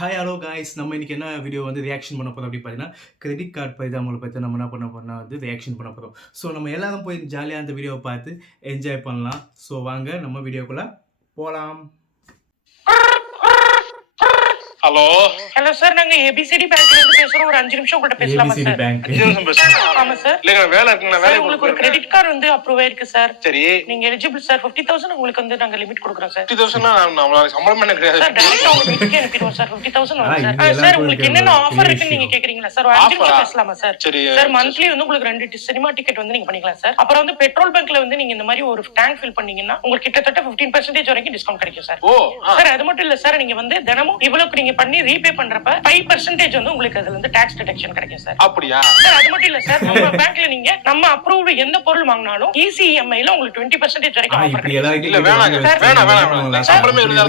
Hi hello guys, நம்ம இன்னைக்கு என்ன வீடியோ வந்து ரியாக்ஷன் பண்ண போகிறோம் அப்படின்னு பார்த்தீங்கன்னா, கிரெடிட் கார்டு பற்றி அவங்கள பற்றி நம்ம என்ன பண்ண போகிறோம்னா வந்து ரியாக்ஷன் பண்ண போகிறோம். ஸோ நம்ம எல்லாரும் போய் ஜாலியாக அந்த வீடியோவை பார்த்து என்ஜாய் பண்ணலாம். ஸோ வாங்க நம்ம வீடியோக்குள்ளே போகலாம். ஹலோ ஹலோ சார், நாங்க ஏபிசிடி பேங்க்ல இருந்து பேசுறோம். ஒரு 5 நிமிஷம் உங்கள்ட்ட பேசலாமா ஏபிசிடி சார்? பேங்க். 5 நிமிஷம் பேசுறேன். ஆமா சார். இல்லங்க வேலை இருக்குங்க, சார், வேலை உங்களுக்கு ஒரு கிரெடிட் கார்டு வந்து அப்ரூவ் ஆயிருக்கு சார். சரி. நீங்க எலிஜிபிள் சார். 50,000 உங்களுக்கு வந்து நாங்க லிமிட் கொடுக்குறோம் சார். 50,000 நம்மளால சம்பளம் என்ன கிடையாது. சார் டைரக்டா உங்களுக்கு வீட்டுக்கே அனுப்பிடுவோம் சார். 50,000 வரும் சார். இங்க சார், எல்லாம் உங்களுக்கு என்னென்ன ஆஃபர் இருக்குன்னு நீங்க கேக்குறீங்களா சார்? ஒரு 5 நிமிஷம் பேசலாமா சார்? சரி. சார், மந்த்லி வந்து உங்களுக்கு 2 சினிமா டிக்கெட் வந்து நீங்க பண்ணிக்கலாம் சார். அப்புறம் வந்து பெட்ரோல் பங்க்ல வந்து நீங்க இந்த மாதிரி ஒரு டேங்க் ஃபில் பண்ணீங்கன்னா உங்களுக்கு கிட்டத்தட்ட 15% வரைக்கும் டிஸ்கவுண்ட் கிடைக்கும் சார். ஓ சார், அது மட்டும் இல்ல சார், நீங்க வந்து தினமும் இவ்வளவுக்கு நீங்க பண்ணி ரீபே பண்றப்ப 5% வந்து உங்களுக்கு அதுல இருந்து டாக்ஸ் டிடக்ஷன் கிடைக்கும் சார். அப்படியா? சார், அது மட்டும் இல்ல சார், நம்ம பேங்க்ல நீங்க நம்ம அப்ரூவ்டு எந்த பொருள் வாங்கினாலும் ECMI ல உங்களுக்கு 20% வரைக்கும் ஆஃபர் இப்படி கிடைக்கும். எல்லாம் இல்ல வேணாம். சம்பளமே இருந்தா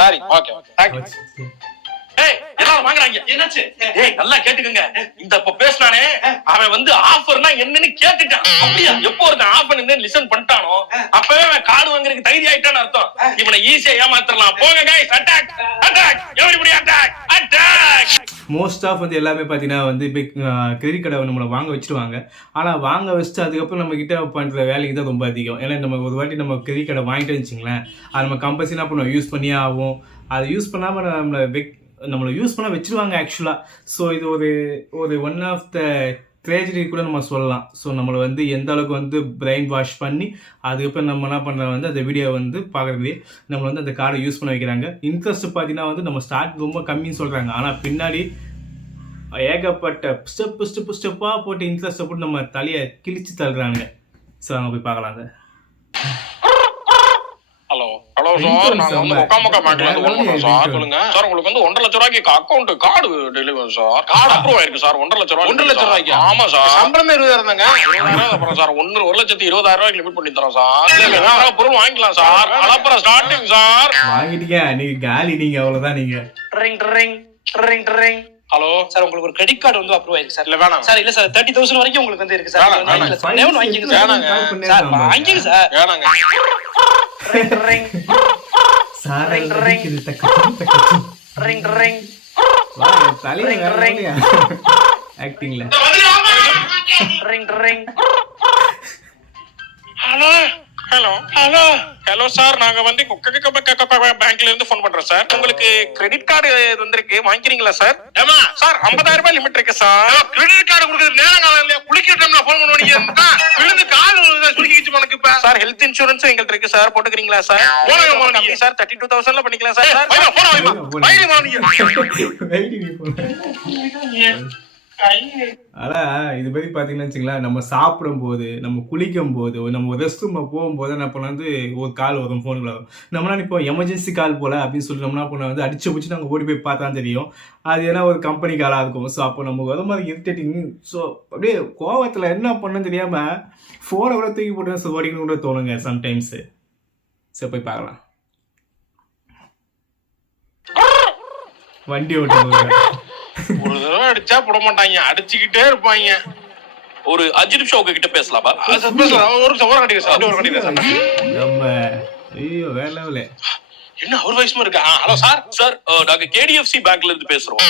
சாரி. ஓகே. Thank you. ஏய், எல்லாம் வாங்குறாங்க. என்னாச்சு? ஏய், நல்லா கேட்டுக்கங்க. இந்த இப்ப பேசுனானே அவன் வந்து ஆஃபர்னா என்னன்னு கேட்டுட்டான். அப்படியே எப்போ ஒரு ஆஃபர் என்ன லிசன் பண்ணிட்டானோ அப்பவே அவன் கார்டு வாங்குறதுக்கு தகுதி ஆயிட்டான்னு அர்த்தம். இவனை ஈஸியா ஏமாத்தறலாம். போங்க guys, attack everybody attack. Most of வந்து எல்லாமே பார்த்தீங்கன்னா வந்து இப்போ கிரெடிட் கார்டை நம்மளை வாங்க வச்சுருவாங்க. ஆனால் வாங்க வச்சுட்டு அதுக்கப்புறம் நம்ம கிட்ட பண்ணுற வேலைக்கு தான் ரொம்ப அதிகம். ஏன்னா நம்ம ஒரு வாட்டி நம்ம கிரெடிட் கார்டை வாங்கிட்டு வச்சுங்களேன், அது நம்ம கம்பல்சரி என்ன பண்ணுவோம், யூஸ் பண்ணியே ஆகும். அதை யூஸ் பண்ணாமல் நம்மளை யூஸ் பண்ண வச்சுருவாங்க ஆக்சுவலாக. ஸோ இது ஒரு ஒன் ஆஃப் த ட்ரேஜடி கூட நம்ம சொல்லலாம். ஸோ நம்மளை வந்து எந்த அளவுக்கு வந்து பிரெயின் வாஷ் பண்ணி அதுக்கப்புறம் நம்ம என்ன பண்ணுறோம் வந்து அந்த வீடியோ வந்து பார்க்குறதுலே நம்ம வந்து அந்த கார்டை யூஸ் பண்ண வைக்கிறாங்க. இன்ட்ரெஸ்ட் பார்த்தீங்கன்னா வந்து நம்ம ஸ்டார்ட் ரொம்ப கம்மின்னு சொல்கிறாங்க, ஆனால் பின்னாடி ஏகப்பட்ட ஸ்டெப்பாக போட்டு இன்ட்ரெஸ்ட்டை போட்டு நம்ம தலையை கிழிச்சு தள்ளுறானுங்க. ஸோ அங்கே போய் பார்க்கலாங்க. ஹலோ சார், நாங்க வந்து முக்காமுக்கா பேங்க்ல இருந்து ஃபோன் பண்றோம் சார். சொல்லுங்க சார். உங்களுக்கு வந்து 1.5 லட்சம் ரூபாய்க்கு account card delivery sir. Card approve ஆயிருக்கு சார். 1.5 லட்சம் ரூபாய். 1.5 லட்சம் ரூபாய்க்கு? ஆமா சார். சம்பளமே 20,000 தாங்க. அப்புறம் சார் 1,20,000 ரூபாய்க்கு லிமிட் பண்ணி தரோம் சார். இல்ல வேற பொருள் வாங்கிக்கலாம் சார். அலப்பற starting sir. வாங்கிட்டீங்க நீங்க, காலி நீங்க, அவ்வளவுதான் நீங்க. ரிங். ஹலோ சார், உங்களுக்கு ஒரு கிரெடிட் கார்டு வந்து அப்ரூவ் ஆயிருக்கு சார். இல்ல வேணாம் சார். இல்ல சார், 30,000 வரைக்கும் உங்களுக்கு வந்து இருக்கு சார். வாங்கிக்கலாம் சார். நேம் வாங்கிங்க சார். சார் வாங்கிங்க சார். வேணாங்க. ரிங். ஆக்டிங்ல ரிங். ஹலோ சார், நாங்க வந்து பேங்க்ல இருந்து ஃபோன் பண்றோம் சார். உங்களுக்கு கிரெடிட் கார்டு வந்திருக்கு, வாங்கிக்கிறீங்களா சார்? ஏமா சார், 50,000 ரூபாய் லிமிட் இருக்கு சார். கிரெடிட் கார்டு கொடுக்குறது நேரம் காலம் இல்லையா? குளிக்கிற டைம்ல ஃபோன் பண்ணுவீங்க. விழுந்து கால் சுருக்கிச்சு உனக்கு. இப்ப சார் ஹெல்த் இன்சூரன்ஸ் எங்கள்ட்ட இருக்கு சார். போட்டுக்கிறீங்களா சார்? போனீங்க சார். 32,000ல பண்ணிக்கலாம் சார். அதான் இது பத்தி பாத்தீங்கன்னா வச்சுங்களேன், நம்ம சாப்பிடும் போது, நம்ம குளிக்கும் போது, நம்ம ரெஸ்ட் ரூம் போகும்போது என்ன பண்ண வந்து ஒரு கால் வரும், ஃபோனுக்குள்ள வரும். நம்மளால இப்போ எமர்ஜென்சி கால் போல அப்படின்னு சொல்லி நம்ம என்ன பண்ண வந்து அடிச்சு பிடிச்சி நாங்கள் ஓடி போய் பார்த்தா தெரியும் அது ஏன்னா ஒரு கம்பெனி காலாக இருக்கும். ஸோ அப்போ நமக்கு வர மாதிரி இரிட்டேட்டிங். ஸோ அப்படியே கோவத்தில் என்ன பண்ணன்னு தெரியாம ஃபோனை கூட தூக்கி போட்டு ஓடிக்கணும் கூட தோணுங்க சம்டைம்ஸு. சரி போய் பார்க்கலாம். வண்டி ஓட்டு ஒரு தடவை அடிச்சா போட மாட்டாங்க, அடிச்சுக்கிட்டே இருப்பாங்க. ஒரு 5 நிமிஷம் உங்ககிட்ட பேசலாமா? நம்ம ஐயோ வேற லெவலு. என்ன அவர் வயசுமா இருக்கு? Hello sir. சார், நாங்க KDFC பேங்க்ல இருந்து பேசுறோம்.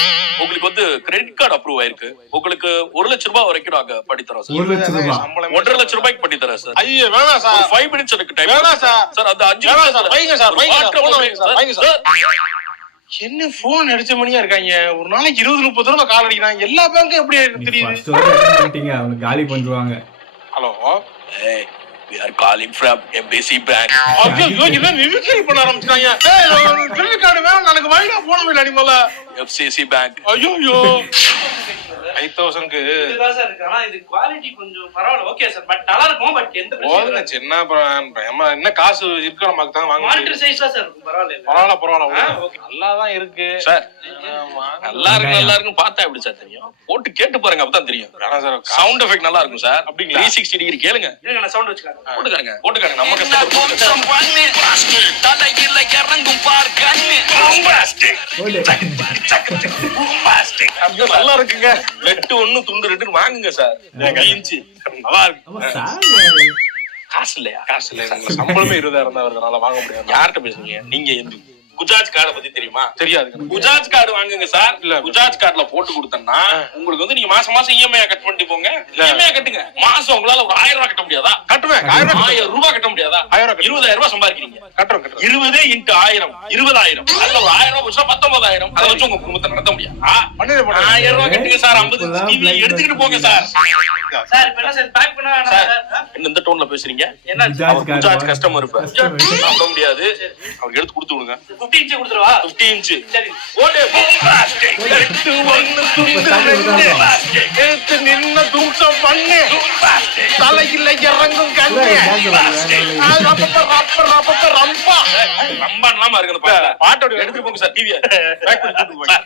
உங்களுக்கு வந்து கிரெடிட் கார்டு அப்ரூவ் ஆயிருக்கு. உங்களுக்கு 1 லட்சம் ரூபாய் வரைக்கும் நாங்க பண்ணி தரோம் சார். 1 லட்சம் ரூபாய்? 1.5 லட்சம் ரூபாய்க்கு பண்ணி தரேன் சார். ஐயோ வேணாம் சார். 5 மினிட்ஸ் எனக்கு டைம். வேணாம் சார். சார் அந்த 5 நிமிஷம் வைங்க சார். வைங்க சார். என்ன போன் அடிச்ச மணியா இருக்காங்க? ஒரு நாளைக்கு 20-30 தடவை கால் அடிக்கிறாங்க. எல்லா பேங்க்கும் எப்படி தெரியுது? அவங்க காலி பண்ணுவாங்க. Hello, we are calling from MBC bank. ஐயோ என்ன மிமிக்ரி பண்ண ஆரம்பிச்சாங்க. ஏய், கிரெடிட் கார்டு வேணும் எனக்கு, வைடா போன வேல அடிமல. FCC bank. ஐயோ 5,000க்கு இதுதான் சார் இருக்கு. ஆனா இது குவாலிட்டி கொஞ்சம் பரவாயில்லை. ஓகே சார், பட் நல்லா இருக்கும். பட் எந்த பிரச்சனையும் இல்ல. சின்ன என்ன காசு இருக்கிற நமக்கு தான் வாங்க. மானிட்டர் சைஸ்ல சார் இருக்கும். பரவாயில்லை. பரவாயில்ல. நல்லா தான் இருக்கு சார். நல்லா இருக்கு பார்த்தா எப்படி சார் தெரியும்? போட்டு கேட்டு பாருங்க, அப்பதான் தெரியும். வேணா சார், சவுண்ட் எஃபெக்ட் நல்லா இருக்கும் சார். அப்படிங்களா? 360 டிகிரி கேளுங்க. இருங்க, நான் சவுண்ட் வச்சுக்கிறேன். போட்டுக்காங்க நம்ம கஷ்டம். தலையில இறங்கும் பார் கண்ணு. நல்லா இருக்குங்க. வெட்டு 1 துண்டு 2 வாங்குங்க சார். கையின்ச்சு நல்லா இருக்கு. காசு இல்லையா? சம்பளமே 20,000 தான் வருதுனால வாங்க முடியாது. யார்கிட்ட பேசுறீங்க நீங்க? குஜாஜ் கார்டை பத்தி தெரியுமா? தெரியாது. குஜாஜ் கார்டு வாங்குங்க சார். இல்ல குஜாஜ் கார்டுல போட்டு கொடுத்தேன்னா உங்களுக்கு வந்து நீங்க மாசம் மாசம் இஎம்ஐ கட் பண்ணிட்டு போங்க. இஎம்ஐ கட்டுங்க. மாசம் உங்களால ஒரு 1000 ரூபாய் கட்ட முடியாதா? கட்டுவேன். 1000 ரூபாய் கட்ட முடியாதா? 20000 ரூபாய் சம்பாதிக்கிறீங்க. கட்டுறோம். 20 × 1000 20000. அதுல ஒரு 1000 ரூபாய் 19000. அதை வச்சு உங்க குடும்பத்தை நடத்த முடியாது. 1000 ரூபாய் கட்டுங்க சார். 50 டிவி எடுத்துக்கிட்டு போங்க சார். சார் இப்ப என்ன சார் பேக் பண்ணா சார் என்ன இந்த டோன்ல பேசுறீங்க? என்ன குஜாஜ் கஸ்டமர் இப்ப நம்ப முடியாது. அவருக்கு எடுத்து கொடுத்து விடுங்க. 50 இன்ச் கொடுத்துருவா. 50 இன்ச் சரி ஓடு பிளாஸ்டிக் எடுத்து ஒன்னு துண்டு எடுத்து நின்னு தூக்கம் பண்ணு தலையில இறங்கும் கண்ணு ரம்பான்லாம இருக்கு அந்த பாட்டோட எடுத்து போங்க சார். டிவியை பேக் பண்ணி கொடுத்து போங்க.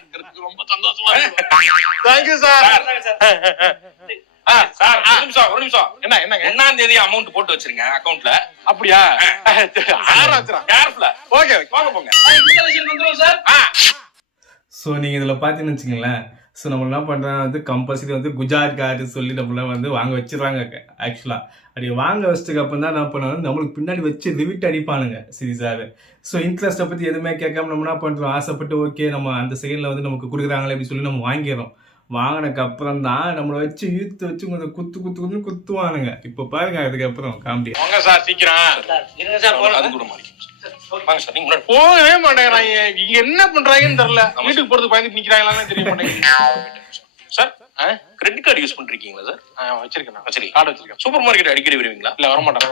ரொம்ப சந்தோஷமா இருக்கு. Thank you sir. சார் ஒரு நிமிஷம் என்ன 1ஆம் தேதி அமௌண்ட் போட்டு வச்சிருங்க அக்கவுண்ட்ல. அப்படியா? 6 கேர்ஃபுல்லா. ஓகே வாங்க போங்க. இன்ஸ்டாலேஷன் வந்துரும் சார். ஸோ நீங்கள் இதில் பார்த்தீங்கன்னு வச்சுங்களேன், ஸோ நம்ம என்ன பண்ணுறாங்க வந்து கம்பல்சரி வந்து குஜாத் கார்டு சொல்லி நம்மள வந்து வாங்க வச்சிடறாங்க. ஆக்சுவலாக அப்படி வாங்க வச்சதுக்கு அப்புறம் தான் என்ன பண்ணுவாங்க, நம்மளுக்கு பின்னாடி வச்சு ரிவிட் அடிப்பானுங்க சீரியஸாக. ஸோ இன்ட்ரெஸ்ட்டை பற்றி எதுவுமே கேட்காம நம்ம என்ன பண்ணுறோம், ஆசைப்பட்டு ஓகே நம்ம அந்த செகண்டில் வந்து நமக்கு கொடுக்குறாங்களே அப்படின்னு சொல்லி நம்ம வாங்கிடுறோம். வாங்கினக்கு அப்புறம் தான் நம்மளை வச்சு இழுத்து வச்சு கொஞ்சம் குத்துவானுங்க. இப்போ பாருங்க அதுக்கப்புறம் காமெடி. வாங்க சார் சீக்கிரம். இருங்க சார் போலாம். அது கூட மாறி வாங்க சார். நீங்க முன்னாடி போகவே மாட்டேங்கிறாங்க. இங்க என்ன பண்றாங்கன்னு தெரியல. வீட்டுக்கு போறதுக்கு பயந்து நிக்கிறாங்களான்னு தெரிய மாட்டேங்குது. சார் கிரெடிட் கார்டு யூஸ் பண்றீங்களா சார்? வச்சிருக்கேன். சரி கார்டு வச்சிருக்கேன். சூப்பர் மார்க்கெட் அடிக்கடி வருவீங்களா? இல்ல வர மாட்டேன்.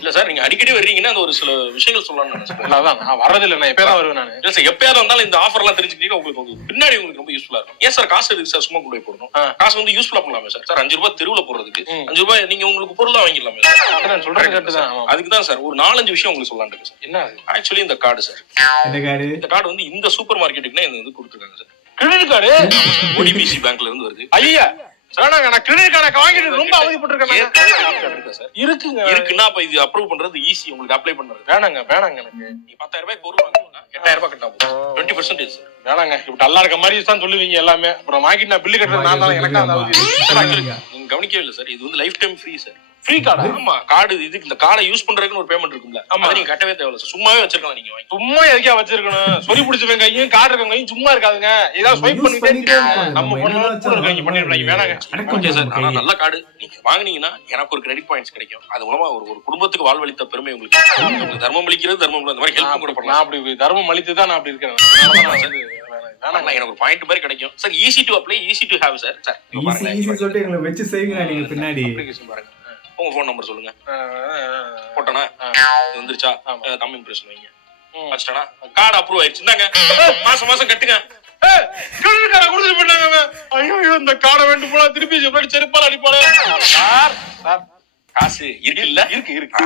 இல்ல சார் நீங்க அடிக்கடி வர்றீங்கன்னா அந்த ஒரு சில விஷயங்கள் சொல்லலாம்னு நினைச்சேன். அதான் நான் வரது இல்ல. நான் எப்பதான் வருவேன் நானு. இல்ல சார் எப்பயாவது வந்தாலும் இந்த ஆஃபர் எல்லாம் தெரிஞ்சுக்கிட்டீங்க உங்களுக்கு வந்து பின்னாடி உங்களுக்கு ரொம்ப யூஸ்ஃபுல்லா இருக்கும். ஏன் சார் காசு இருக்கு சார் சும்மா கொண்டு போய் போடணும்? காசு வந்து யூஸ்ஃபுல்லா பண்ணலாமே சார். சார் 5 ரூபாய் தெருவுல போடுறதுக்கு 5 ரூபாய் நீங்க உங்களுக்கு பொருளா வாங்கிடலாமே சார். நான் சொல்றது கரெக்ட் தான். அதுக்கு தான் சார் ஒரு 4-5 விஷயம் உங்களுக்கு சொல்லலாம்னு இருக்கு சார். என்ன ஆக்சுவலி இந்த கார்டு சார், என்ன கார்டு? இந்த கார்டு வந்து இந்த சூப்பர் மார்க்கெட்டுக்குன்னா இது வந்து கொடுத்துருக்காங்க சார். கிரெடிட் கார்டு ODBC பேங்க்ல இருந்து வருது. ஐயா சொன்னாங்க. நான் கிரெடிட் கார்டை வாங்கிட்டு ரொம்ப அவதிப்பட்டிருக்கேன். இருக்குங்க. இருக்குன்னா அப்ப இது அப்ரூவ் பண்றது ஈஸி உங்களுக்கு அப்ளை பண்றது. வேணாங்க எனக்கு. நீ 10000 ரூபாய் பொருள் வாங்குவீங்க 8000 ரூபாய் கட்டா போதும். 20% சார். வேணாங்க. இப்ப நல்லா இருக்க மாதிரி தான் சொல்லுவீங்க எல்லாமே. அப்புறம் வாங்கிட்டு நான் பில்லு கட்டுறது நான் தான். எனக்கு அந்த அவதி. நீங்க கவனிக்கவே இல்லை சார். இது வந்து life time free sir. Free card. ஆமா கார்டு இதுக்கு இந்த கார்டை யூஸ் பண்றதுக்குன்னு ஒரு பேமெண்ட் இருக்கும்ல. அது நீங்க கட்டவே தேவையில்ல சார். சும்மாவே வச்சிருக்கலாம் நீங்க வாங்கி. சும்மா எதுக்கே வச்சிருக்கணும்? சொல்லி பிடிச்சவங்க கையும் கார்டு இருக்க கையும் சும்மா இருக்காதுங்க. ஏதாவது ஸ்வைப் பண்ணிட்டே நம்ம பண்ணிடுறாங்க. வேணாங்க. Okay sir. ஆனா நல்ல கார்டு நீங்க வாங்குனீங்கன்னா எனக்கு ஒரு கிரெடிட் பாயிண்ட்ஸ் கிடைக்கும். அது மூலமா ஒரு குடும்பத்துக்கு வாழ்வளித்த பெருமை உங்களுக்கு. தர்மம் அளிக்கிறது தர்மம் அந்த மாதிரி ஹெல்ப் கூட பண்ணலாம். நான் அப்படி தர்மம் அளித்து தான் நான் அப்படி இருக்கேன். எனக்கு ஒரு பாயிண்ட் மாதிரி கிடைக்கும் sir. Easy to apply, easy to have sir. Sir easy சொல்லிட்டு எங்களை வச்சு செய்வீங்க நீங்க பின்னாடி. அப்ளிகேஷன் பாருங்க. உங்க போன் நம்பர் சொல்லுங்க. போட்டனா வந்துருச்சா? தம் இம்ப்ரெஷன் வைங்க. வச்சிட்டனா கார்டு அப்ரூவ் ஆயிடுச்சுங்க. மாசம் மாசம் கட்டுங்க. கிரெடிட் கார்டை கொடுத்துட்டு போயிட்டாங்க. ஐயோ இந்த கார்டை வேண்டு போல திருப்பி செருப்பால் அடிப்பாரு. சார் சார் காசு இருக்கு இல்ல? இருக்கு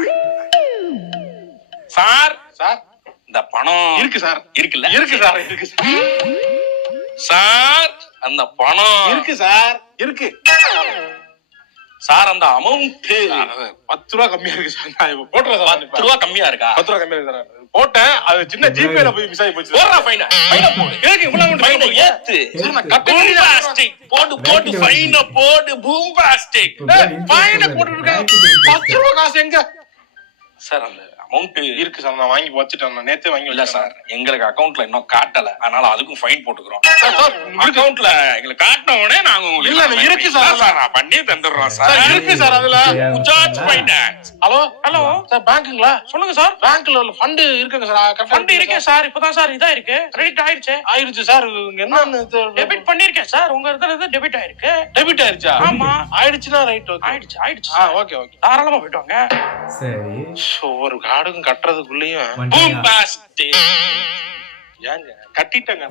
சார். சார் இந்த பணம் இருக்கு சார். இருக்குல்ல? இருக்கு சார். இருக்கு சார். அந்த பணம் இருக்கு சார். இருக்கு சார். அந்த அமௌண்ட் 10 ரூபா கம்மியா இருக்கு சார். நான் இப்ப போட்டுறேன் சார். 10 ரூபா கம்மியா இருக்கா? 10 ரூபா கம்மியா இருக்கு சார். போட்டேன். அது சின்ன ஜிபேல போய் மிஸ் ஆகி போச்சு. போடுறா ஃபைனா. போடு. கேக்கு இவ்வளவு அமௌண்ட் ஃபைனை ஏத்து. நான் கட்ட பூம்பாஸ்டிக் போடு ஃபைனை போடு பூம்பாஸ்டிக். ஃபைனை போட்டு இருக்கேன். 10 ரூபா காசு எங்க சார்? அந்த அமௌண்ட் இருக்கு சார். நான் வாங்கி வச்சிட்டேன். நான் நேத்தே வாங்கி இல்ல சார். எங்களுக்கு அக்கவுண்ட்ல இன்னும் காட்டல. அதனால அதுக்கும் ஃபைன் போட்டுக்கிறோம். சார் அக்கவுண்ட்ல எங்களுக்கு காட்டின உடனே நாங்க உங்களுக்கு இல்ல இருக்கு சார். நான் பண்ணி தந்துடுறோம் சார். இருக்கு சார். அதுல குஜாத் ஃபைனான்ஸ். Hello sir. பேங்க்குங்களா? சொல்லுங்க சார். பேங்க்ல ஃபண்ட் இருக்குங்க சார். ஃபண்ட் இருக்கே சார். இப்பதான் சார் இதா இருக்கு. கிரெடிட் ஆயிருச்சு சார். என்னன்னு டெபிட் பண்ணிருக்கேன் சார். உங்க இதுல இருந்து டெபிட் ஆயிருக்கு. டெபிட் ஆயிருச்சா? ஆமா ஆயிடுச்சுனா ரைட். ஓகே ஆயிடுச்சு. ஓகே தாராளமா போயிட்டு வாங்க. சரி ஒரு கார்டுக்கும் கட்டுறதுக்குள்ளயும் பூம்பாஸ்டிக். ஏங்க கட்டிட்டேங்க.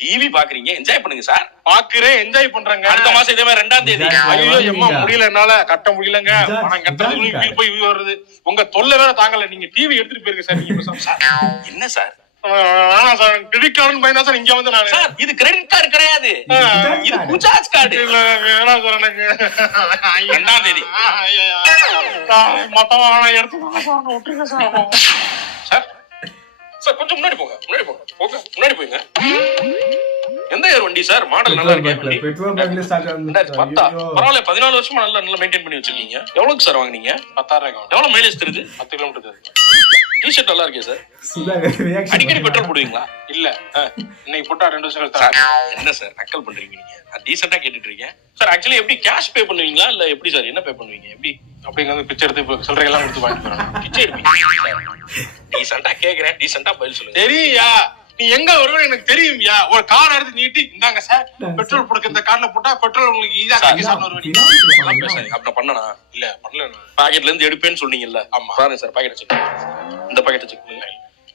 டிவி பாக்குறீங்க என்ஜாய் பண்ணுங்க சார். பாக்குறேன் என்ஜாய் பண்றேங்க. அடுத்த மாசம் இதே மாதிரி 2ஆம் தேதி. ஐயோ எம்மா முடியல என்னால கட்ட முடியலங்க. பணம் கட்டுறதுக்குள்ள வீல் போய் வருது. உங்க தொல்லை வேற தாங்கல. நீங்க டிவி எடுத்துட்டு போயிருங்க சார். நீங்க என்ன சார்? வேணாம் சார். கிரெடிட் கார்டுன்னு பயந்தா சார் இங்க வந்து நான் சார் இது கிரெடிட் கார்டு கிடையாது. இது குஜாத் கார்டு. வேணாம் சார் எனக்கு. 2ஆம் தேதி மொத்தமா வேணாம் எடுத்துக்கோங்க சார். விட்டுருங்க சார். சார் சார் கொஞ்சம் முன்னாடி போங்க. முன்னாடி போங்க. எந்த இயர் வண்டி சார்? மாடல் நல்லா இருக்கு. வண்டி பெட்ரோல் பங்க்ல ஸ்டார்ட் 2010. பரவாயில்ல 14 வருஷமா நல்லா மெயின்டைன் பண்ணி வச்சிருக்கீங்க. எவ்வளவுக்கு சார் வாங்குனீங்க? 10,000. எவ்வளவு மைலேஜ் தருது? 10 கிலோமீட்டர் தருது. டிஷர்ட் நல்லா இருக்கே சார். சுதாகர் reaction அடிக்கடி பண்ணா. பெட்ரோல் போடுவீங்களா? இல்ல இன்னைக்கு போட்டா 2 வருஷம் கழிச்சு சார் என்ன சார் நக்கல் பண்றீங்க நீங்க? நான் டீசெண்டா கேட்டுட்டு இருக்கேன் சார். ஆக்சுவலி எப்படி கேஷ் பே பண்ணுவீங்களா இல்ல எப்படி சார்? என்ன பே பண்ணுவீங்க? எப்படி அப்படிங்க வந்து பிச்சை எடுத்து இப்ப சில்லறை எல்லாம் கொடுத்து வாங்கிட்டு போறாங்க. பிச்சை எடுப்பீங்க? டீசெண்டா கேக்குறேன், டீசெண்டா பதில் சொல்லுங்க. தெரியா நீ எங்க வருவன்னு எனக்கு தெரியும்யா. ஒரு கார் எடுத்து நீட்டி இந்தாங்க சார் பெட்ரோல் போடுங்க, இந்த கார்ல போட்டா பெட்ரோல் உங்களுக்கு ஈஸியா கிடைக்கும் சார் வருவீங்க. அதெல்லாம் பேசாதீங்க. அப்படி பண்ணனா இல்ல பண்ணல. பாக்கெட்ல இருந்து எடுப்பேன்னு சொன்னீங்கல்ல? ஆமா. பாருங்க சார் பாக்கெட் செக் பண்ணுங்க. இந்த பாக்கெட் செக் பண்ணுங்க.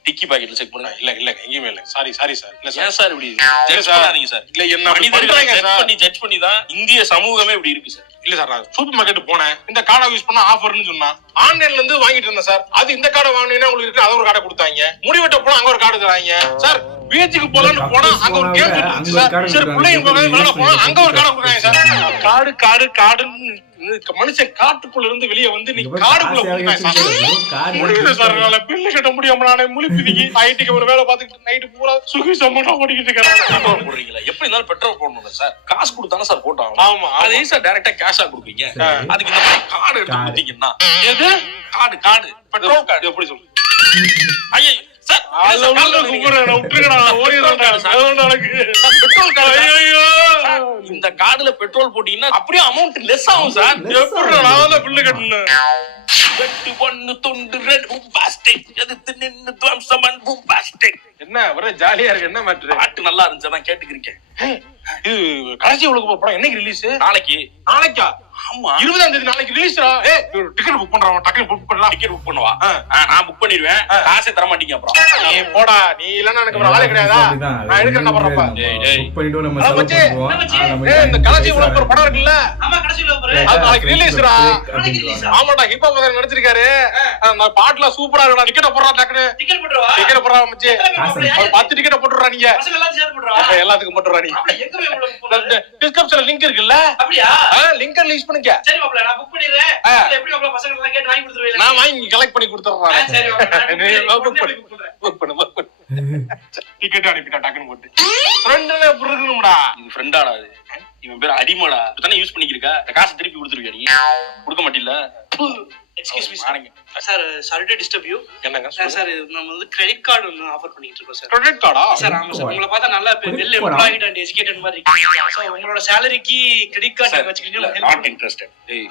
டிக்கி பாக்கெட்ல செக் பண்ணுங்க. இல்ல இல்ல எங்கேயுமே இல்ல. Sorry sir. இல்ல ஏன் சார் இப்படி இல்ல ஜட்ஜ் சார். பண்ணாதீங்க சார். இல்ல என்ன மனிதர்களை பண்றீங்க சார்? ஜட்ஜ் பண்ணி தான் இந்திய சமூகமே இப்படி இருக்கு சார். இல்ல சார் நான் சூப்பர் மார்க்கெட் போனேன், இந்த கார்டை யூஸ் பண்ணா ஆஃபர்னு சொன்னா ஆன்லைன்ல இருந்து வாங்கிட்டு இருந்தேன் சார். அது இந்த கார்டை வாங்கினீங்கன்னா உங்களுக்கு இருக்கு, அத ஒரு கார்டை கொடுத்தாங்க. முடிவெட்ட போனா அங்க ஒரு கார்டு தராங்க சார். பீச்சுக்கு போலான்னு போனா அங்க ஒரு கேம் இருக்கு சார். சரி பிள்ளைங்க போனா மேல போனா அங்க ஒரு கார்டை கொடுத்தாங்க சார். காடு காடு காடுன்னு மனுஷன் காட்டுக்குள்ள இருந்து வெளியே வந்து நீ காடுக்குள்ள போறான் சார். முடியல சார், என்னால பில்லு கட்ட முடியாம நானே முழிப்பிதிக்கி ஐடிக்கு ஒரு வேலை பார்த்துக்கிட்டு நைட்டு பூரா சுகி சம்மட்டா ஓடிக்கிட்டு இருக்கேன். போடுறீங்களா? எப்படி இருந்தாலும் பெட்ரோல் போடணும் சார். காசு கொடுத்தானே சார் போட்டாங்க. ஆமா அதே சார் டைரக்டா கேஷா கொடுப்பீங்க. அதுக்கு இந்த மாதிரி கார்டு எடுத்து கொடுத்தீங்கன்னா எது கார்டு கார்டு பெட்ரோல் கார்டு எப்படி சொல்றீங்க? ஐயா சார் பெட்ரோல் கார்டு இந்த கார்டுல பெட்ரோல் போட்டீங்கன்னா அப்படியே அமௌண்ட் லெஸ் ஆகும் சார். எப்படி நான் பில்லு கட்டணும்? என்ன ஒரே ஜாலியா இருக்கு. என்ன மேட்ரு? பாட்டு நல்லா இருந்துச்சு கேட்டுக்கிறீங்க. இது கடைசி உலக படம் என்னைக்கு ரிலீஸ்? நாளைக்கு. நாளைக்கா? ஆமா 20ஆம் தேதி நாளைக்கு ரிலீஸ்ரா. டிக்கெட் புக் பண்றான், டக்குனு புக் பண்ணலாம். டிக்கெட் புக் பண்ணுவா? நான் புக் பண்ணிடுவேன். காசே தர மாட்டீங்க அப்புறம். நீ போடா, நீ இல்லன்னா எனக்கு அப்புறம் ஆளே கிடையாதா? நான் எடுக்கிறேன் பண்றப்ப. புக் பண்ணிட்டு நம்ம செலவு பண்ணுவோம். இந்த கடைசி உலக படம் இருக்குல்ல, ஆமா கடைசில ஒரு அது நாளைக்கு ரிலீஸ்ரா. நாளைக்கு ரிலீஸ். ஆமாடா, ஹிப் ஹாப் பதன் நடிச்சிருக்காரு. அந்த பாட்டுல சூப்பரா இருக்குடா. டிக்கெட் போடுறா டக்குனு. டிக்கெட் போடுறா. டிக்கெட் போடுறா மச்சி. ஒரு 10 டிக்கெட் போட்டுறா நீங்க. பசங்க எல்லாம் சேர்த்து போடுறா. எல்லாத்துக்கும் போட்டுறா நீ. அப்படி எங்க போய் உங்களுக்கு போடுறது? டிஸ்கிரிப்ஷன்ல லிங்க் இருக்குல்ல, அப்படியா? லிங்க் ரிலீஸ் பண்ணிக்க. சரி மாப்ள, நான் புக் பண்ணிடுறேன். அதுல எப்படி மாப்ள பசங்க எல்லாம் கேட்டு வாங்கி கொடுத்துருவீங்க? நான் வாங்கி கலெக்ட் பண்ணி கொடுத்துறேன். சரி மாப்ள, புக் பண்ணு. டிக்கெட் அனுப்பிட்டா டக்குனு போட்டு. ஃப்ரெண்ட்ல எப்படி இருக்கணும்டா? இது ஃப்ரெண்டாடா இது? இவன் பேர் அடிமாடா. இப்பதானே யூஸ் பண்ணிக்கிருக்க. காசு திருப்பி கொடுத்துருவியா நீ? கொடுக்க மாட்டீல்ல? Excuse me sir, sorry to disturb you. என்னங்க சார், நம்ம வந்து கிரெடிட் கார்டு ஒன்னு ஆஃபர் பண்ணிட்டு இருக்கோம் சார். கிரெடிட் கார்டா? சார் ஆமா சார், உங்களை பார்த்தா நல்லா வெல் எம்ப்ளாய்ட் அண்ட் எஜுகேட்டட் மாதிரி இருக்கீங்க. சோ உங்களோட சாலரிக்கு கிரெடிட் கார்டு வச்சுக்கிட்டீங்க. Not interested. ஏய்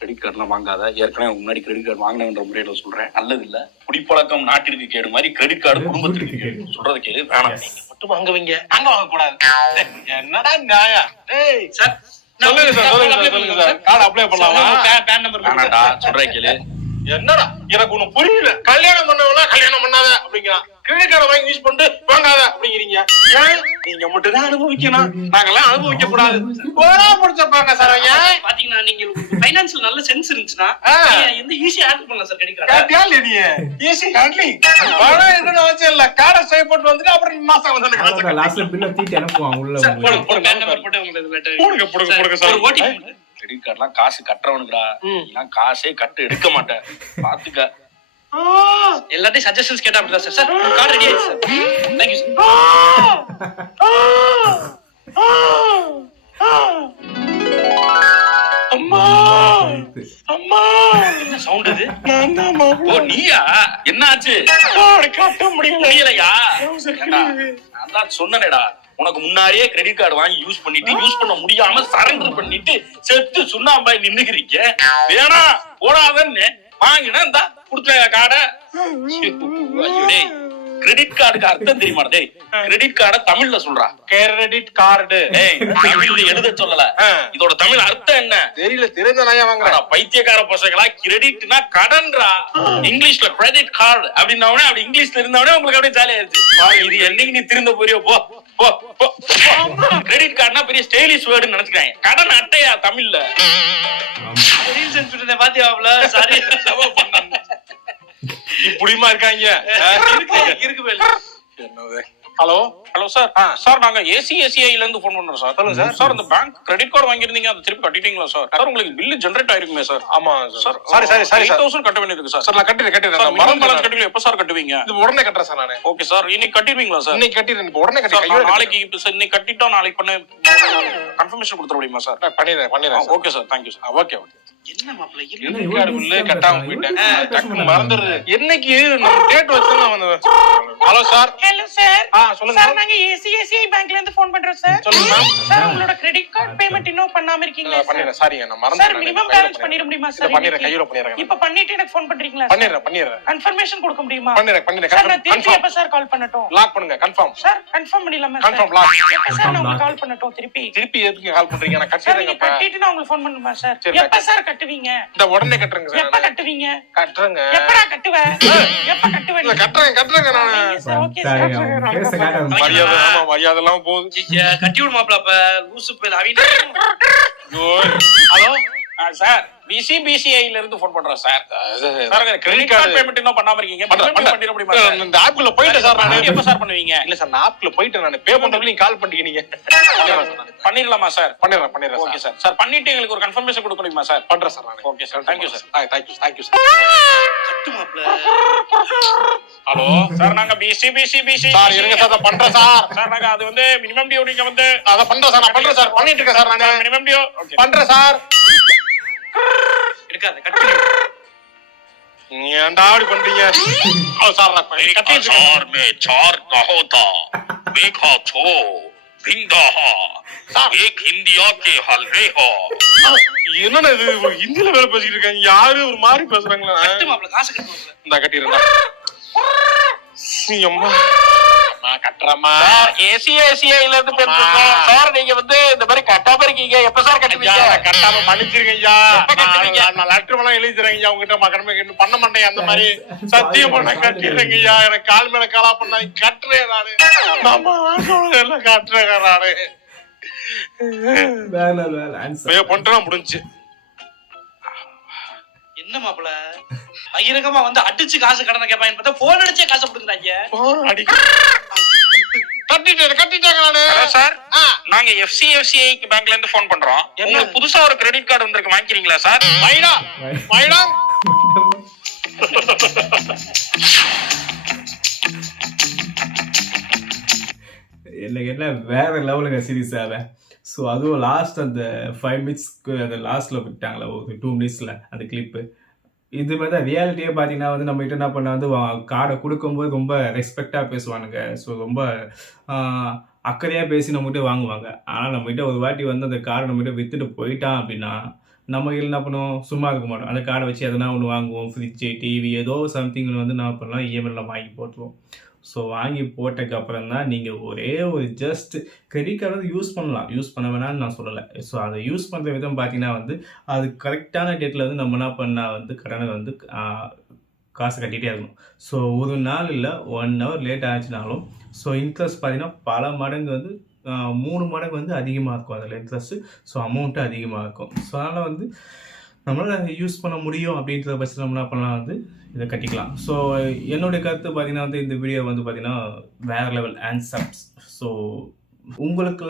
கிரெடிட் கார்டுலாம் வாங்காத. ஏற்கனவே முன்னாடி கிரெடிட் கார்டு வாங்கினன்ற முறையில சொல்றேன். நல்லது இல்ல. குடிப்பழக்கம் நாட்டிற்கு கேடு மாதிரி கிரெடிட் கார்டு குடும்பத்திற்கு கேடு. சொல்றத கேளு. வேணாம், நீங்க மட்டும் வாங்குவீங்க, அங்க வாங்க கூடாது. என்னடா நியாயம்? டேய் சார் சொல்லுங்க சார். கார்டு அப்ளை பண்ணலாமா? பேன் நம்பர் வேணாடா. சொல்றத கேளு. என்னடா எனக்கு ஒண்ணு புரியல. கல்யாணம் பண்ணவங்களா கல்யாணம் பண்ணாத அப்படிங்கிறான். கிரெடிட் கார்டை வாங்கி யூஸ் பண்ணிட்டு வாங்காத அப்படிங்கிறீங்க. ஏன் நீங்க மட்டும் தான் அனுபவிக்கணும், நாங்கெல்லாம் அனுபவிக்க கூடாது? போனா முடிச்சப்பாங்க சார். ஏன் பாத்தீங்கன்னா நீங்க ஃபைனான்சியல் நல்ல சென்ஸ் இருந்துச்சுன்னா எந்த ஈஸியா ஹேண்டில் பண்ணலாம் சார் கிரெடிட் கார்டு. கேட்டியா நீ? Easy handling. பணம் எதுன்னு அவசியம் இல்ல. கார்டை ஸ்வைப் போட்டு வந்துட்டு அப்புறம் மாசம் வந்து எனக்கு காசு லாஸ்ட்ல பில்ல தீட்டி அனுப்புவாங்க உள்ள. சார் போடுங்க, பேன் நம்பர் போட்டு உங்களுக்கு லெட்டர் போடுங்க சார். ஒரு ஓடிபி. கிரெடிட் கார்டுலாம் காசு கட்டுறவனுக்குடா. நீலாம் காசே கட்டு எடுக்க மாட்டேன். பாத்துக்க. எல்லாத்தையும் சஜஷன்ஸ் கேட்டா அப்படிதான் சார். சார் கார்டு ரெடி ஆயிடுச்சு சார். Thank you sir. அம்மா அம்மா என்ன சவுண்ட் இது? ஓ நீயா? என்னாச்சு? காட்ட முடியல. முடியலையா? நான் தான் சொன்னேடா, உனக்கு முன்னாடியே கிரெடிட் கார்டு வாங்கி யூஸ் பண்ண முடியாம சரண்டர் பண்ணிட்டு செத்து சுண்ணாம்பாய் நின்னுக்கிறீங்க. வேணா போடாதன்னு வாங்கினா இந்த குடுத்த கார்ட. கிரெடிட் கார்டுக்கு அர்த்தம் தெரியுமா? டேய் கிரெடிட் கார்ட தமிழ்ல சொல்றா. Credit card. டேய் தமிழ்ல எழுத சொல்லல. இதோட தமிழ் அர்த்தம் என்ன தெரியல. தெரிஞ்ச நாயா வாங்குறா. பைத்தியக்கார பசங்களா. கிரெடிட்னா கடன்ரா. இங்கிலீஷ்ல கிரெடிட் கார்டு அப்படின்னவனே, அப்படி இங்கிலீஷ்ல இருந்தவனே உங்களுக்கு அப்படியே ஜாலியா இருந்துச்சு. இது என்னைக்கு நீ திருந்த போறியோ போ. கிரெடிட் கார்டுனா பெரிய ஸ்டைலிஷ் வேர்டுன்னு நினைச்சுக்காங்க. கடன் அட்டையா தமிழ்ல? ரீல்ஸ் அனுப்பிட்டு பாத்தியாப்ல. சாரி இப்படிமா இருக்காங்க. இருக்கு. Hello hello sir. சார் நாங்க ஏசிஐல இருந்து போன் பண்றோம் சார். சொல்லுங்க சார். சார் இந்த பேங்க் கிரெடிட் கார்டு வாங்கிருந்தீங்க, அதை திருப்பி கட்டிட்டீங்களா சார்? சார் உங்களுக்கு பில்லு ஜெனரேட் ஆயிருக்குமே சார். ஆமா சார். சாரி 3000 கட்ட வேண்டியிருக்கு சார். சார் நான் கட்டிடுறேன். மரம் பேலன்ஸ் கட்டிடுங்க. எப்ப சார் கட்டுவீங்க? இது உடனே கட்டுறேன் சார் நானு. Okay sir. இன்னைக்கு கட்டிடுவீங்களா சார்? இன்னைக்கு கட்டிடுறேன். இப்போ உடனே சார், கட்டிடுறேன். நாளைக்கு இப்ப சார் இன்னைக்கு கட்டிட்டா நாளைக்கு பண்ண கன்ஃபர்மேஷன் கொடுத்துட முடியுமா சார்? பண்ணிடுறேன். Okay sir. Thank you sir. Okay. என்ன மாப்பிள்ள என்ன கிரெடிட் இவ்வளவு கார்டு பில்லு decent-ஆ கட்டாம பேசுறாங்க? போயிட்டேன் இவ்வளவு decent-ஆ டக்குனு பேச மறந்துடுது என்னைக்கு நம்ம டேட் வச்சு ஹலோ சார் ஹலோ சார் சொல்லுங்க சார் நாங்க ஏசிஐசிஐ பேங்க்ல இருந்து ஃபோன் பண்றோம் சார் சொல்லுங்க மேம் சார் உங்களோட கிரெடிட் கார்டு பேமெண்ட் இன்னும் பண்ணாம இருக்கீங்களா சார் பண்ணிடுறேன் சாரிங்க நான் சார் மறந்துட்டேன் மினிமம் பேலன்ஸ் பண்ணிர முடியுமா சார் பண்ணிடுறேன் கையில பண்ணிடுறேன் இப்ப பண்ணிட்டு எனக்கு ஃபோன் பண்றீங்களா பண்ணிடுறேன் கன்ஃபர்மேஷன் கொடுக்க முடியுமா பண்ணிடுறேன் சார் நான் திருப்பி கன்ஃபார்ம் எப்ப சார் கால் பண்ணட்டும் லாக் பண்ணுங்க கன்ஃபார்ம் சார் கன்ஃபார்ம் பண்ணிடலாமா கன்ஃபார்ம் சார் லாக் எப்ப சார் நான் உங்களுக்கு கால் பண்ணட்டும் திருப்பி திருப்பி எதுக்கு கால் பண்றீங்க நான் சார் நீங்க கட்டிடுறேங்க கட்டிட்டு நான் உங்களுக்கு ஃபோன் பண்ணுமா சார் சரி, எப்ப சார் கட்டுவீங்க இந்த உடனே கட்டுறேங்க எப்ப சார் கட்டுவீங்க கட்டுறேங்க எப்படா கட்டுவ எப்ப கட்டுவ இல்ல கட்டுறேங்க நான் சார் ஓகே பாருங்க, சார் அவங்க பேச காட்டாது. மரியாதை ஆமா மரியாதை எல்லாம் போகுது கட்டி விடு மாப்பிள அப்ப லூசு போய் அவங்க ஹலோ சார் பிசிஐல இருந்து போன் பண்றோம் sir sir credit credit card card payment இன்னும் பண்ணாம இருக்கீங்க பண்றேன், payment பண்ணிர முடியுமா சார் இந்த ஆப்ல போயிட்டேன் சார் நானு எப்ப சார் பண்ணுவீங்க இல்ல சார் நான் ஆப்ல போயிட்டேன் நான் பே பண்றதுக்கு நீங்க கால் பண்ணிட்டீங்க நீங்க பண்ணிரலாமா சார் பண்ணிடுறேன் ஓகே சார் சார் பண்ணிட்டு எங்களுக்கு ஒரு கன்ஃபர்மேஷன் கொடுக்க முடியுமா சார் பண்றேன் சார் நான் okay sir thank you sir thank you sir கட்டு மாப்பிள ஹலோ சார் நாங்க பிசி சார் இருங்க சார் நான் பண்றேன் சார் சார் நாங்க அது வந்து மினிமம் டியூ நீங்க வந்து அத பண்றேன் சார் நான் பண்றேன் சார் பண்ணிட்டு இருக்கேன் சார் நானு மினிமம் டியூ ஓகே பண்றேன் சார் இருக்காது கட்டு நீ ஏன்டா அப்படி பண்றீங்க சார் நான் கட்டி चार में चार का होता देखा छो भिंगा एक इंडिया के हलवे हो என்னடா இது ஹிந்தில வேலை பேசிட்டு இருக்காங்க யாரு ஒரு மாதிரி பேசுறாங்களா கட்டு மாப்பிள காசு கட்டு மாப்பிள இந்த கட்டிடுறேன் அம்மா நான் கட்டுறேம்மா ஏசிஐசிஐல இருந்து பேசுறோம் சார் நீங்க வந்து இந்த மாதிரி கட்டாம இருக்கீங்க எப்ப சார் கட்டுவீங்க கட்டாம மன்னிச்சிருங்க ஐயா எப்ப கட்டுவீங்க? நான் லெட்டர் எல்லாம் எழுதி தரேன் ஐயா உங்ககிட்ட கடமை பண்ண மாட்டேன் அந்த மாதிரி சத்தியம் பண்ண கட்டிடுறேங்க ஐயா எனக்கு கால் மேல காலா பண்ண கட்டுறேன் நானு நம்ம எல்லாம் கட்டுறேன் நானு வேலை, answer. பண்ணிட்டு முடிஞ்சு என்ன மாப்பிள பகிரங்கமா வந்து அடிச்சு காசு கடனை கேட்பாங்க பார்த்தா போன் அடிச்சே காசு கொடுக்குறாங்க கட்டிட்டாங்க நானு சார் நாங்க எஃப்சிஐ பேங்க்ல இருந்து போன் பண்றோம் உங்களுக்கு புதுசா ஒரு கிரெடிட் கார்டு வந்திருக்கு வாங்கிக்கிறீங்களா சார் மைடா மைடா எனக்கு என்ன வேற லெவலுங்க சீரியஸாக. ஸோ அதுவும் லாஸ்ட் அந்த 5 மினிட்ஸ்க்கு அந்த லாஸ்ட்டில் விட்டாங்களே ஒரு 2 மினிட்ஸில் அந்த கிளிப்பு. இது மாதிரி தான் ரியாலிட்டியே பார்த்தீங்கன்னா வந்து நம்மகிட்ட என்ன பண்ண வந்து கார்டை கொடுக்கும்போது ரொம்ப ரெஸ்பெக்டாக பேசுவானுங்க. ஸோ ரொம்ப அக்கறையாக பேசி நம்மகிட்ட வாங்குவாங்க. ஆனால் நம்மகிட்ட ஒரு வாட்டி வந்து அந்த கார்டை நம்மகிட்ட விற்றுட்டு போயிட்டான் அப்படின்னா நம்ம என்ன பண்ணுவோம், சும்மா இருக்க மாட்டோம். அந்த கார்டை வச்சு எதனா ஒன்று வாங்குவோம், ஃப்ரிட்ஜு டிவி ஏதோ சம்திங் வந்து என்ன பண்ணலாம் இஎம்ஐல வாங்கி போட்டுருவோம். ஸோ வாங்கி போட்டதுக்கு அப்புறம் தான் நீங்கள் ஒரே ஒரு ஜஸ்ட் கிரெடிட் கார்டு வந்து யூஸ் பண்ணலாம், யூஸ் பண்ண வேணாம்னு நான் சொல்லலை. ஸோ அதை யூஸ் பண்ணுற விதம் பார்த்தீங்கன்னா வந்து அது கரெக்டான டேட்டில் வந்து நம்ம என்ன பண்ணால் வந்து கடனை வந்து காசு கட்டிகிட்டே இருக்கணும். ஸோ ஒரு நாள் இல்லை 1 hour லேட் ஆச்சுனாலும் ஸோ இன்ட்ரெஸ்ட் பார்த்தீங்கன்னா பல மடங்கு வந்து 3 மடங்கு வந்து அதிகமாக இருக்கும் அதில் இன்ட்ரெஸ்ட்டு. ஸோ அமௌண்ட்டு அதிகமாக இருக்கும். ஸோ அதனால் வந்து நம்மளால் யூஸ் பண்ண முடியும் அப்படின்ற பட்சத்தில் நம்ம என்ன பண்ணலாம் வந்து இதை கட்டிக்கலாம். ஸோ என்னுடைய கருத்து பார்த்தீங்கன்னா வந்து இந்த வீடியோ வந்து பார்த்தீங்கன்னா வேறு லெவல் ஆன்சர்ஸ். ஸோ உங்களுக்கு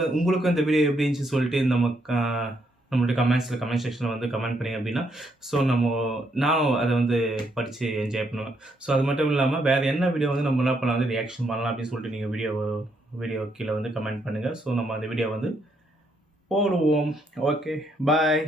இந்த வீடியோ எப்படி இருந்துச்சு சொல்லிட்டு நம்மளுடைய கமெண்ட் செக்ஷனில் வந்து கமெண்ட் பண்ணி அப்படின்னா ஸோ நானும் அதை வந்து படித்து என்ஜாய் பண்ணுவேன். ஸோ அது மட்டும் இல்லாமல் வேறு என்ன வீடியோ வந்து நம்ம என்ன பண்ணலாம் வந்து ரியாக்ஷன் பண்ணலாம் அப்படின்னு சொல்லிட்டு நீங்கள் வீடியோ கீழே வந்து கமெண்ட் பண்ணுங்கள். ஸோ நம்ம அந்த வீடியோ வந்து போடுவோம். ஓகே, பாய்.